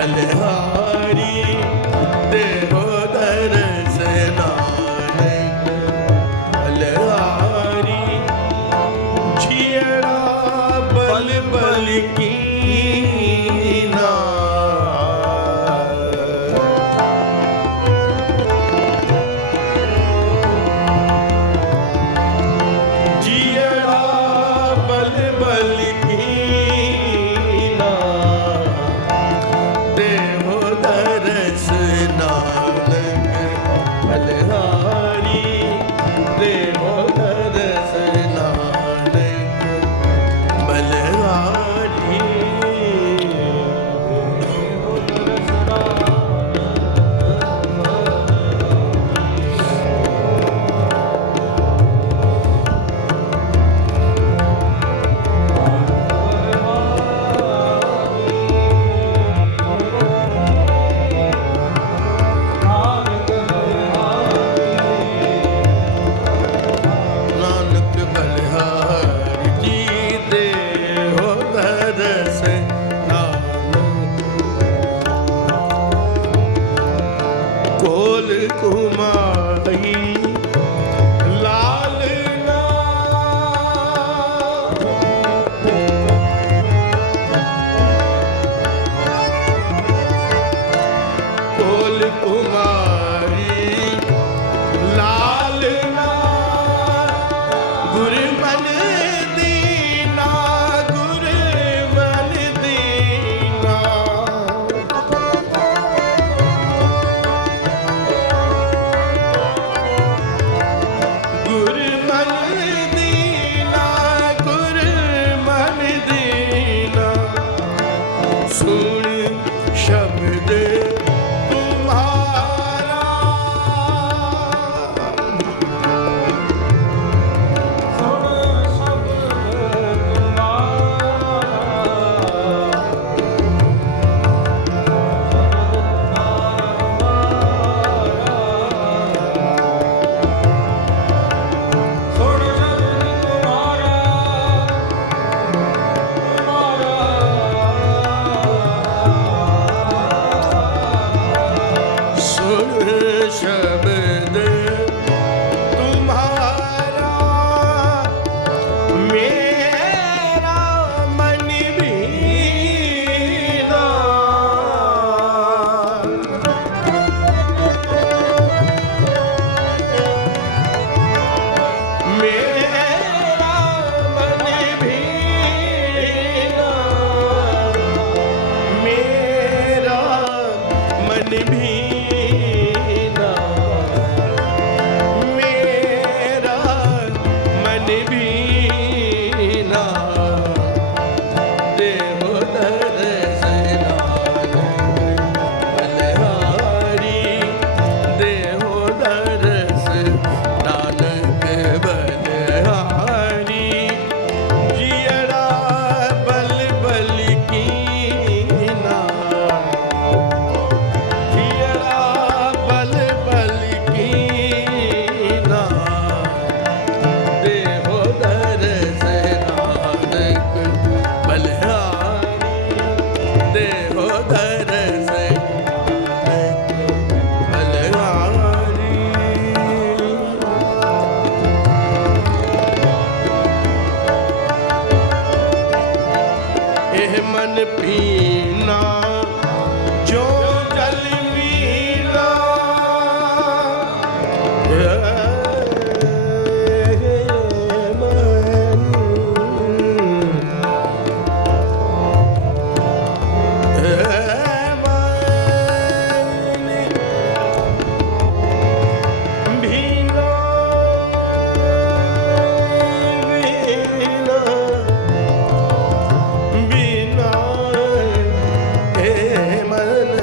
عليها ஞான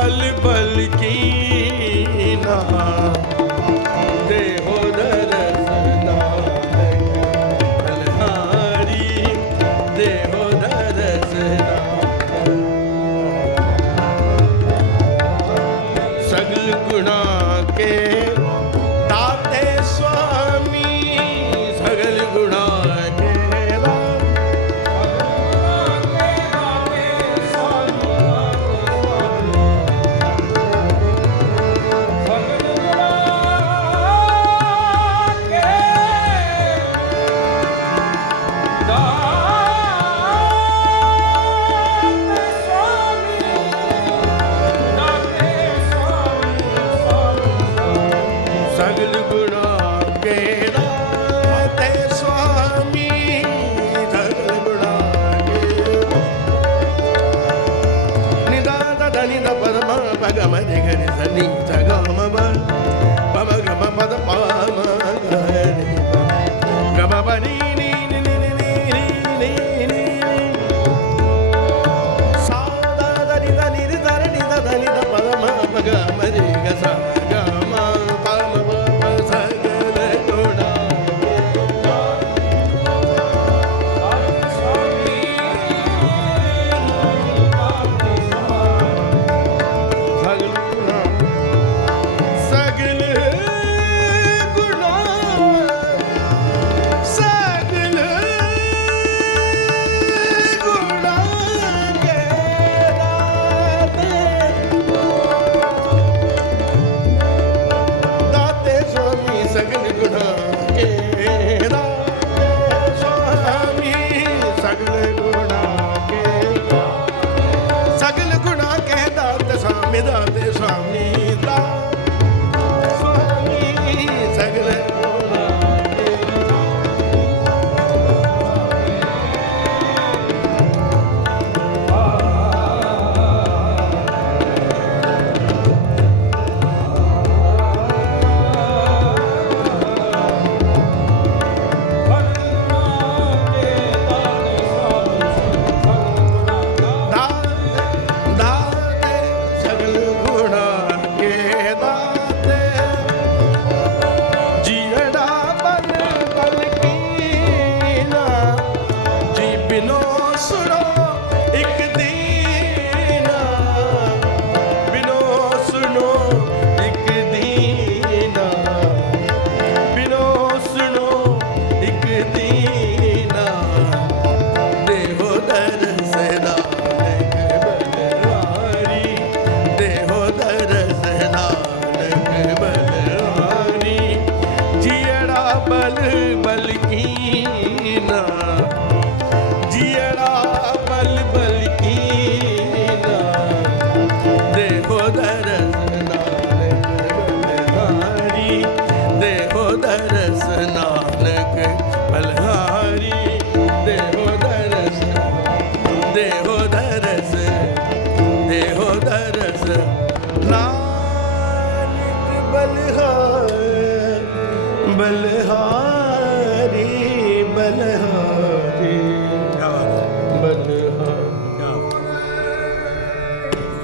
ਬਲ ਬਲ ਕੀਨਾ Bunny. second it.